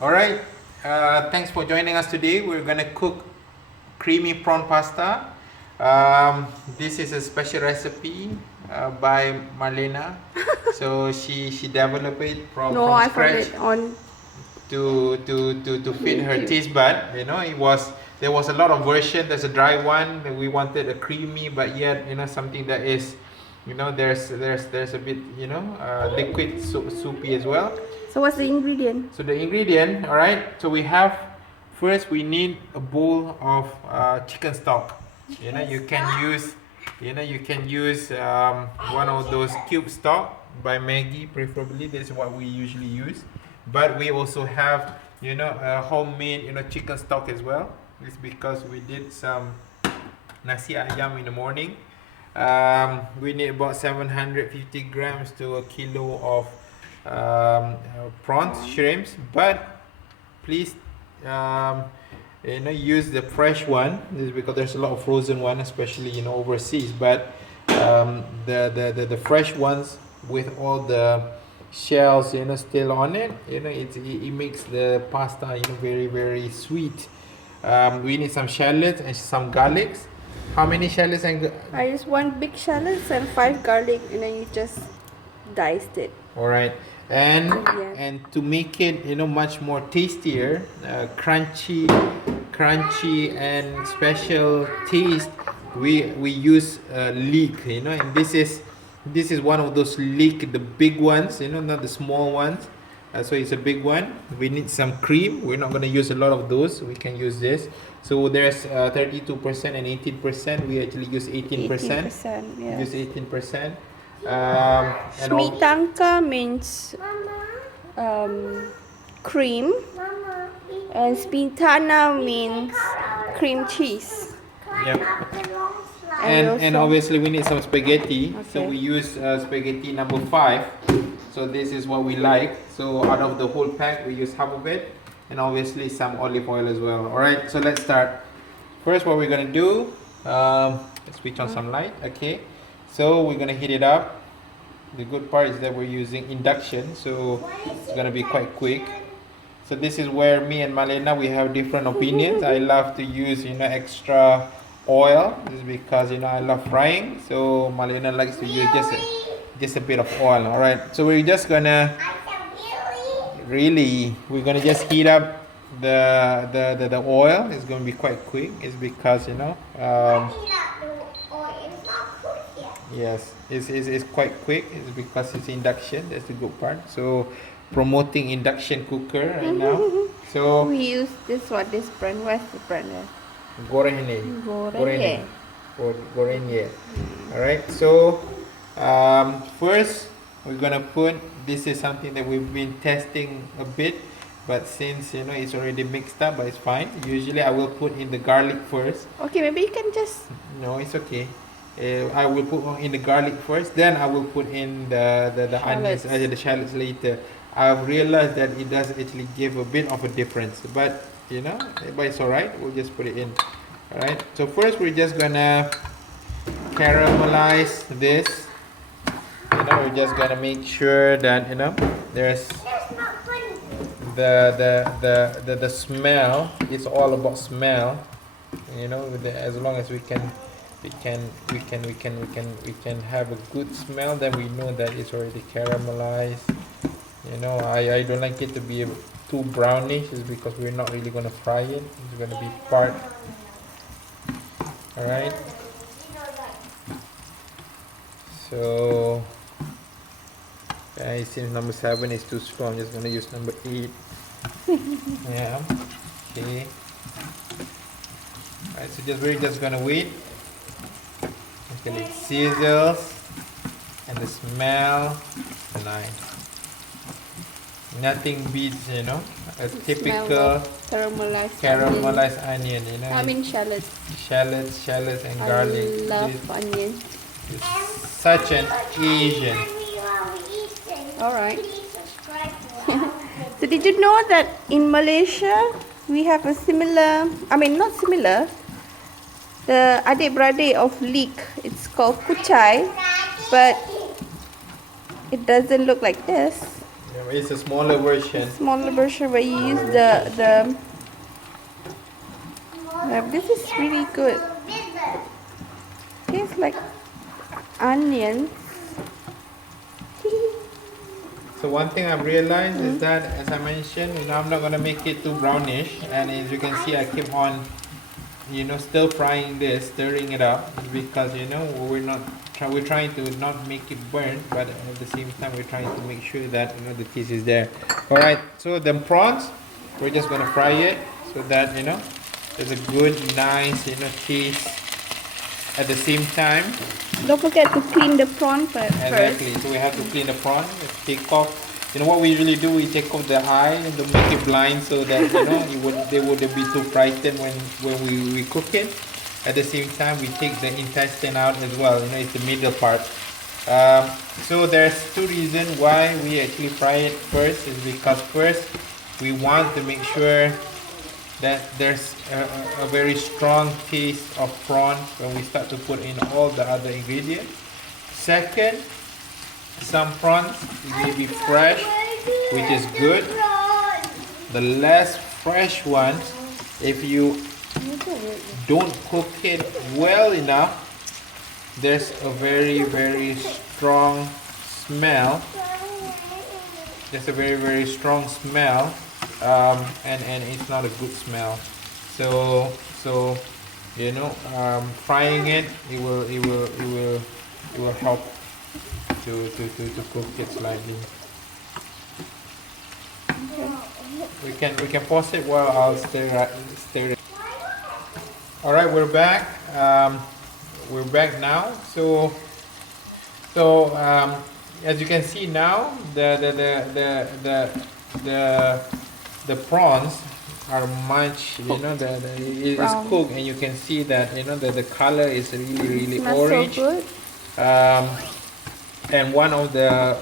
All right. Thanks for joining us today. We're gonna cook creamy prawn pasta. This is a special recipe by Marlena. So she developed it No, from I found scratch it on to fit her YouTube. taste bud. You know, there was a lot of version. There's a dry one. We wanted a creamy, but yet something that is, there's a bit liquid soupy as well. So what's the ingredient? So the ingredient, all right. So we have first we need a bowl of chicken stock. You can use, one of those cube stock by Maggie, preferably. This is what we usually use. But we also have, a homemade, chicken stock as well. It's because we did some nasi ayam in the morning. We need about 750 grams to a kilo of prawns, shrimps, but please use the fresh one. This is because there's a lot of frozen one, especially overseas. But the fresh ones with all the shells still on it, it makes the pasta very very sweet. We need some shallots and some garlics. How many shallots and I use 1 big shallot and 5 garlic, and then you just diced it. all right, and Yeah. and to make it much more tastier, crunchy and special taste, we use leek, and this is one of those leek, the big ones, not the small ones. So it's a big one. We need some cream. We're not going to use a lot of those. We can use this. So there's 32% and 18%. We actually use 18%. 18%, yeah. Use 18%. Smitanka means cream, and spintana means cream cheese. Yep. And And also- obviously we need some spaghetti. So Okay. we use spaghetti number 5. So this is what we like. So out of the whole pack, we use half of it, and obviously some olive oil as well. All right. So let's start. First, what we're gonna do? Let's switch on some light. Okay. So we're gonna heat it up. The good part is that we're using induction, so it's gonna be quite quick. So this is where me and Malena, we have different opinions. I love to use extra oil. This is because I love frying. So Malena likes to use just a bit of oil. All right. So we're just gonna we're gonna just heat up the oil. It's gonna be quite quick. It's because yes, it's quite quick. It's because it's induction. That's the good part. So promoting induction cooker right now. So we use this brand. Where's the brand? goreng ini. Goreng. Goreng ye. All right. So first we're gonna put. This is something that we've been testing a bit, but since it's already mixed up, but it's fine. Usually I will put in the garlic first. Okay, maybe you can just. No, it's okay. I will put in the garlic first, then I will put in the onions, Shallots. the shallots later. I've realized that it does actually give a bit of a difference, but but it's alright. We'll just put it in. Alright. So first we're just gonna caramelize this. We're just gonna make sure that there's the smell. It's all about smell. As long as we can have a good smell, then we know that it's already caramelized. I don't like it to be too brownish, is because we're not really gonna fry it. It's gonna be part. All right. So it seems number 7 is too strong. I'm just gonna use number 8. Yeah. Okay. Alright, so we're just gonna wait until it sizzles and the smell is nice. Nothing beats, a typical caramelized onion. I mean shallots. Shallots and garlic. I love onion. It's such an Asian. Alright. So did you know that in Malaysia we have a similar, not similar, the adik-beradik of Leek. It's called kucai, but it doesn't look like this. Yeah, it's a smaller version. Smaller version where you use this is really good. Tastes like onions. So one thing I've realized is that, as I mentioned, I'm not gonna make it too brownish, and as you can see, I keep on, stir frying this, stirring it up, because we're trying to not make it burn, but at the same time we're trying to make sure that the taste is there. All right. So the prawns, we're just gonna fry it so that there's a good, nice, taste at the same time. Don't forget to clean the prawn first. Exactly. So we have to clean the prawn. Let's take off. What we usually do, we take off the eye and to make it blind so that they wouldn't be too frightened when we cook it. At the same time, we take the intestine out as well. It's the middle part. So there's two reasons why we actually fry it first. Is because first we want to make sure that there's a very strong taste of prawn when we start to put in all the other ingredients. Second, some prawns may be fresh, which is good. The less fresh ones, if you don't cook it well enough, there's a very, very strong smell. There's a very, very strong smell. And it's not a good smell. So frying it will help to cook it slightly. We can pause it while I'll stir it. All right, we're back. We're back now. So as you can see now, the prawns are much, it's cooked, and you can see that the color is really orange. So good. And one of the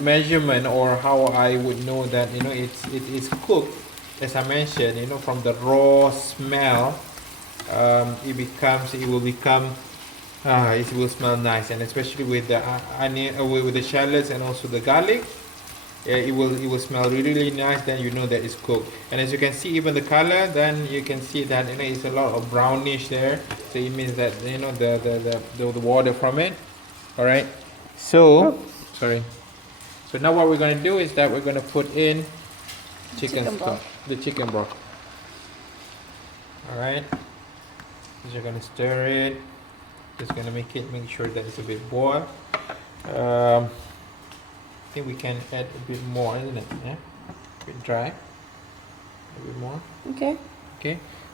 measurement, or how I would know that it is cooked, as I mentioned, from the raw smell, it will smell nice, and especially with the onion, with the shallots and also the garlic. It will smell really nice. Then that it's cooked. And as you can see, even the color, then you can see that it's a lot of brownish there. So it means that the water from it. All right. So sorry. So now what we're going to do is that we're going to put in chicken stock, the chicken broth. All right. So you're going to stir it. Just going to make sure that it's a bit boiled. I think we can add a bit more, isn't it? Yeah, a bit dry, a bit more. Okay,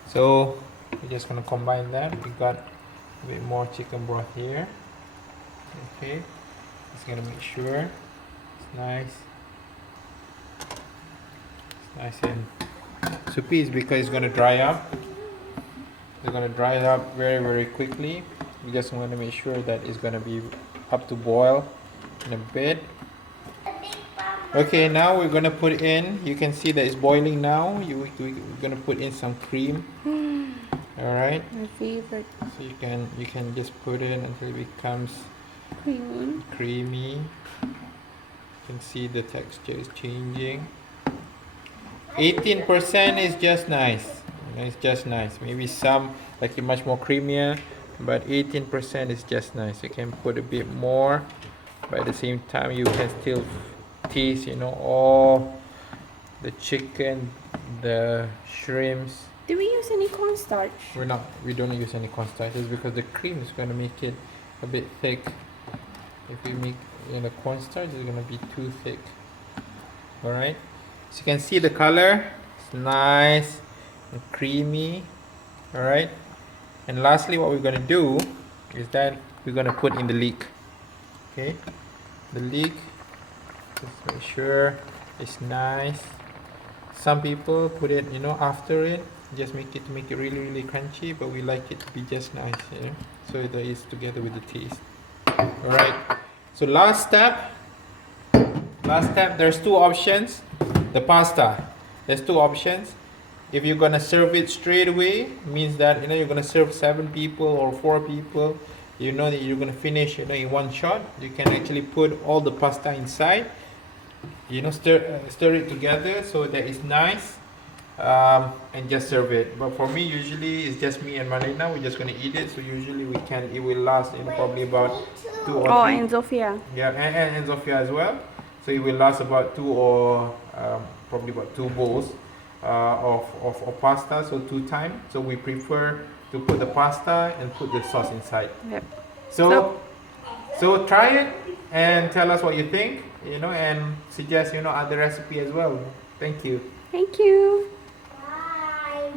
so we're just gonna combine that. We got a bit more chicken broth here. Okay, just gonna make sure it's nice. It's nice and soupy, is because it's gonna dry up. It's gonna dry it up very quickly. We just want to make sure that it's gonna be up to boil in a bit. Okay, now we're gonna put in. You can see that it's boiling now. We're gonna put in some cream. All right. My favorite. So you can just put it until it becomes creamy. You can see the texture is changing. 18% is just nice. It's just nice. Maybe some like it much more creamier, but 18% is just nice. You can put a bit more, but at the same time you can still taste all the chicken, the shrimps. Do we use any cornstarch? We don't use any cornstarch. It's because the cream is going to make it a bit thick. If we make cornstarch, it's going to be too thick. All right, so you can see the color. It's nice and creamy. All right, and lastly what we're going to do is that we're going to put in the leek. Okay, the leek. Just make sure it's nice. Some people put it after it, just make it really crunchy, but we like it to be just nice, so that it's together with the taste. All right, so last step, there's two options. The pasta, there's two options. If you're gonna serve it straight away, means that you're gonna serve 7 people or 4 people, that you're gonna finish in one shot. You can actually put all the pasta inside, you know, stir it together so that it's nice, and just serve it. But for me, usually it's just me and Marlena. We're just gonna eat it. So usually it will last, you know, probably about 2 or Oh, 3. and Zofia. Yeah, and Zofia as well. So it will last about 2 or probably about 2 bowls of pasta. So 2 times. So we prefer to put the pasta and put the sauce inside. Yep. So try it and tell us what you think, you know, and suggest, you know, other recipe as well. Thank you. Thank you.